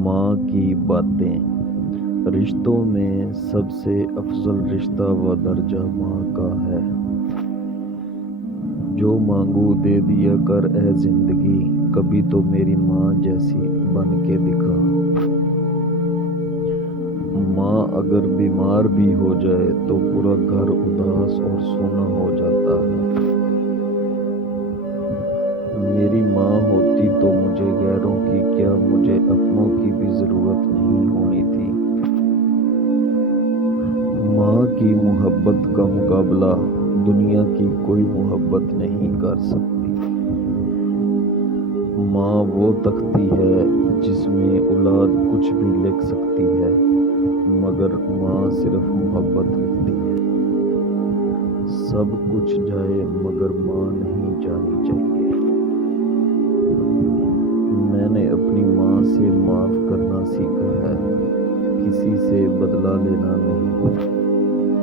ماں کی باتیں۔ رشتوں میں سب سے افضل رشتہ و درجہ ماں کا ہے۔ جو مانگوں دے دیا کر اے زندگی، کبھی تو میری ماں جیسی بن کے دکھا۔ ماں اگر بیمار بھی ہو جائے تو پورا گھر اداس اور سونا ہو جاتا ہے۔ میری ماں ہوتی تو مجھے غیروں کی کیا، مجھے اپنوں کی بھی ضرورت نہیں ہونی تھی۔ ماں کی محبت کا مقابلہ دنیا کی کوئی محبت نہیں کر سکتی۔ ماں وہ تختی ہے جس میں اولاد کچھ بھی لکھ سکتی ہے، مگر ماں صرف محبت لکھتی ہے۔ سب کچھ جائے مگر ماں نہیں جانی چاہیے۔ میں نے اپنی ماں سے معاف کرنا سیکھا ہے، کسی سے بدلہ لینا نہیں۔